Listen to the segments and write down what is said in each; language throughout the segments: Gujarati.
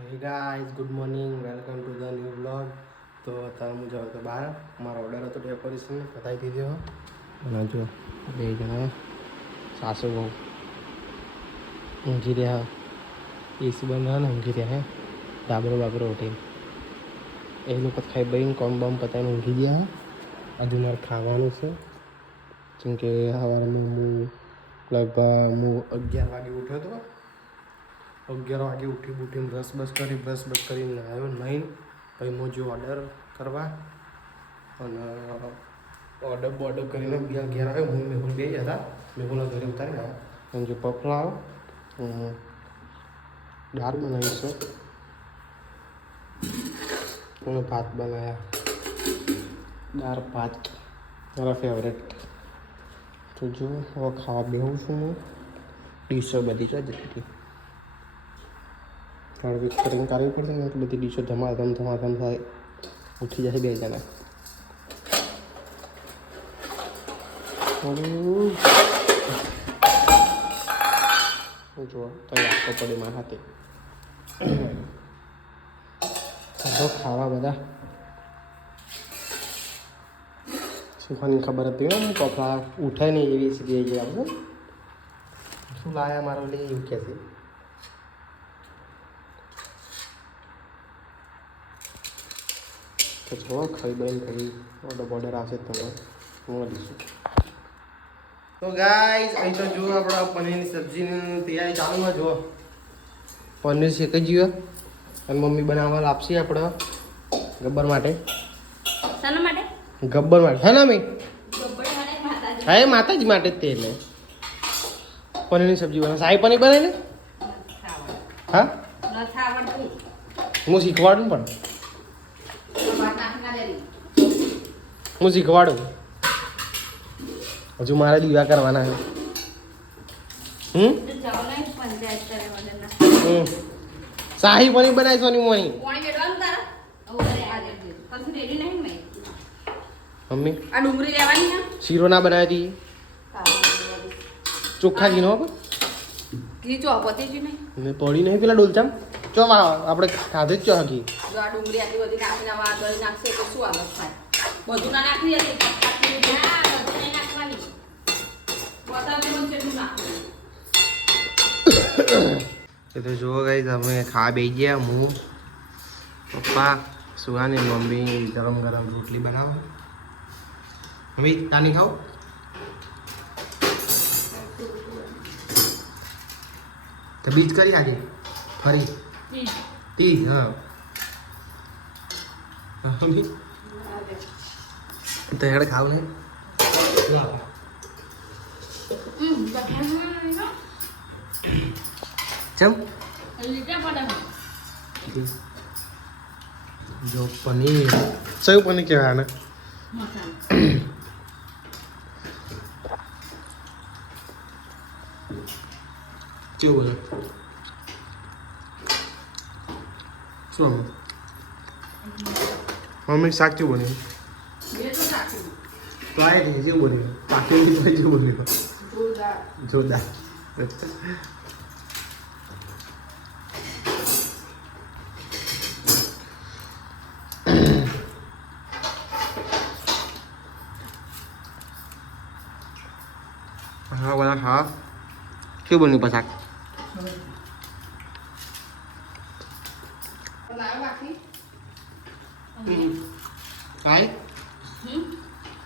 Hey guys good morning welcome to the new blog તો અત્યારે હું જાઉં તો બહાર. મારો ઓર્ડર હતો ડેકોરેશન બતાવી દીધો અને જો. બે જણા. સાસુ બહુ ઊંઘી રહ્યા. એસી બંધ ને ઊંઘી રહ્યા હે. ડાબરો બાબરો ઉઠી એ લોકો ખાઈ બહીને કોમ બોમ પતાવીને ઊંઘી ગયા હજુ મારે ખાવાનું છે. જેમ કે સવારમાં હું લગભગ હું અગિયાર વાગે ઉઠ્યો હતો. અગિયાર વાગે ઉઠી ઉઠીને બ્રશ બસ કરી, બ્રશ બસ કરીને આવ્યો નહીં પછી હું જો ઓર્ડર કરવા. અને ઓર્ડર બોર્ડર કરીને બીજા ઘેર આવ્યો હું મેહુલ બે હતા. મેહુલના ઘરે ઉતારી આવ્યો. અને જો પફળા દાળ બનાવીશું અને ભાત બનાવ્યા દાળ, ભાત, મારા ફેવરેટ તો જો, હવે ખાવા બેહું છું હું. ડીશો બધી છે જતી હળવી કરીને કરવી પડશે ને એટલે બધી ડીશો ધમાધમ ધમાધમ થાય ઉઠી જાય બે જણા થોડું જો તો રાખવો પડે મારા હાથે તો ખાવા બધા સુખાની ખબર હતી કપડા ઉઠે નહીં એવી સ્થિતિ આવી આપણે શું લાયા મારો લઈ એવું કહે તો જો ખાઈ બહેન ખાઈ ઓર્ડર બોર્ડર આવશે તમે મળીશું. તો ગાઈસ અહીં તો જુઓ આપણા પનીરની સબ્જીની તૈયારી ચાલુમાં જુઓ. પનીર શેકાઈ ગયું અને મમ્મી બનાવવા લાપસી આપણે ગબ્બર માટે. ગબ્બર માટે. હે ને મેં ગબ્બર માટે માતાજી. હા એ માતાજી માટે જ તે પનીરની સબ્જી બનાવે. સાઈ પનીર બનાવે ને? હા? હું શીખવાડું પણ ભાત નાખીને લેવી હું શીખવાડું હજુ મારે દીવા કરવાના છે. હમ? હમ. શાહી પનીર બનાવી સોની મોની મમ્મી? આ ડુંગળી લેવાની શીરો ના બનાવી હતી ચોખ્ખા ઘીનો નો ઘી જ નહીં. પડી નહીં પેલા ડોલચામ. ચો આપણે ખાધે જ ચો હકી જો આ ડુંગળી આટલી બધી નાખી નાખશે તો શું હાલત થાય? બધું ના નાખી હતી. ના બધું નહીં નાખવાની બતાવજો મને કેટલું નાખવું એ તો જુઓ ગઈ તમે ખા બે ગયા હું પપ્પા સુવાની મમ્મી ગરમ ગરમ રોટલી બનાવો મમ્મી નાની ખાઓ. તો બીજ કરી આજે ફરી. તીજ હા. હા, મમ્મી તો હેડ ખાવ ને લાવ. હમ બધામાં ચમ લીટા પડે જો પનીર સેવ પનીર કહેવાય આને મસાલા કેવું છે શું આમ? મમ્મી શાક કેવું બન્યું બે તો નાખ્યું તો આ એક જેવું બન્યું પાકી તો જેવું બન્યું જોરદાર જોરદાર હા બધા હા કેવું બન્યું પસાક લાવ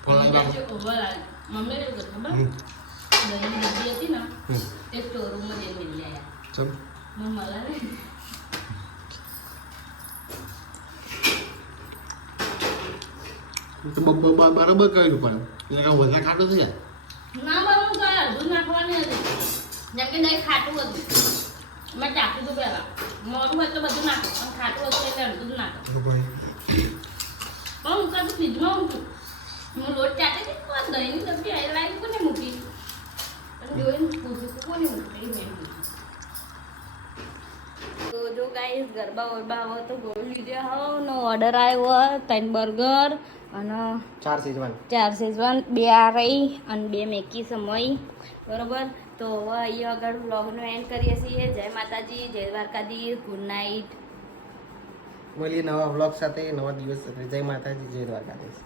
મમ્મી ને ખબર. દહીં ડબ્બી હતી ને. તે સ્ટોરૂમમાં જઈને લઈ આવ્યા મળે ને તો બરાબર કર્યું પણ એટલે વધારે ખાટું થઈ ના બરાબર તો દૂધ નાખવાની હતી જેમ કે દહીં ખાટું હતું મેં ચાખ્યું હતું પેલા મોડું હોય તો બધું નાખો પણ ખાટું હતું એટલે અડધું જ નાખો પણ હું કાં ફ્રીજમાં મૂકું હું લોટ ચાટે છે પણ દહીંની ડબ્બી આવી લાવી કોને મૂકી જોઈને પૂછું કે કોને મૂકી તો જો ગાઈસ ગરબા વરબા હવે તો ગોળી લીધે હો નો ઓર્ડર આવ્યો હોય ત્રણ બર્ગર અને ચાર સીજવાન ચાર સેજવાન બે આ રહી અને બે મેકી સમય બરોબર? તો હવે અહીંયા આગળ વ્લોગનો એન્ડ કરીએ છીએ. જય માતાજી જય દ્વારકાધીશ ગુડ નાઇટ મળીએ નવા વ્લોગ સાથે નવા દિવસ સાથે. જય માતાજી જય દ્વારકાધીશ.